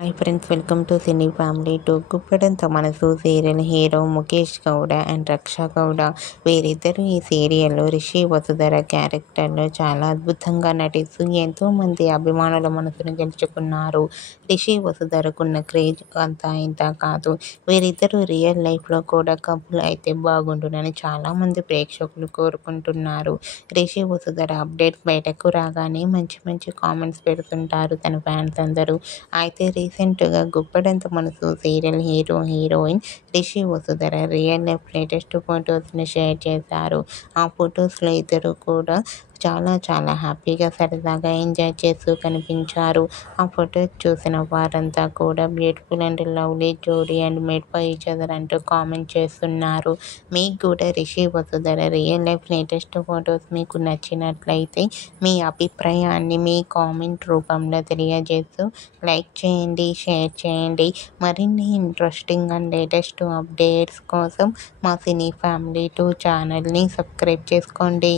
Hi friends, welcome to cine family two. Guppedantha Manasu serial hero Mukesh Gowda and Raksha Gowda వీరిద్దరూ ఈ సీరియల్లో రిషి వసుధర క్యారెక్టర్లో చాలా అద్భుతంగా నటిస్తూ ఎంతోమంది అభిమానుల మనసును గెలుచుకున్నారు. రిషి వసుధరకున్న క్రేజ్ అంతా ఇంత కాదు. వీరిద్దరూ రియల్ లైఫ్లో కూడా కపుల్ అయితే బాగుండునని చాలామంది ప్రేక్షకులు కోరుకుంటున్నారు. రిషి వసుధర అప్డేట్స్ బయటకు రాగానే మంచి మంచి కామెంట్స్ పెడుతుంటారు తన ఫ్యాన్స్ అందరూ. అయితే రీసెంట్గా Guppedantha Manasu serial hero heroine Rishi Vasudhara real life latest ఫొటోస్ని షేర్ చేశారు. ఆ ఫొటోస్లో ఇద్దరు కూడా చాలా హ్యాపీగా సరదాగా ఎంజాయ్ చేస్తూ కనిపించారు. ఆ ఫొటోస్ చూసిన వారంతా కూడా బ్యూటిఫుల్ అండ్ లవ్లీ జోడీ and made for each other అంటూ కామెంట్ చేస్తున్నారు. మీకు కూడా Rishi Vasudhara real life latest photos మీకు నచ్చినట్లయితే మీ అభిప్రాయాన్ని మీ కామెంట్ రూపంలో తెలియజేస్తూ లైక్ చేయండి, షేర్ చేయండి. మరిన్ని ఇంట్రెస్టింగ్ అండ్ లేటెస్ట్ అప్డేట్స్ కోసం మా సినీ ఫ్యామిలీ 2 ఛానల్ని సబ్స్క్రైబ్ చేసుకోండి.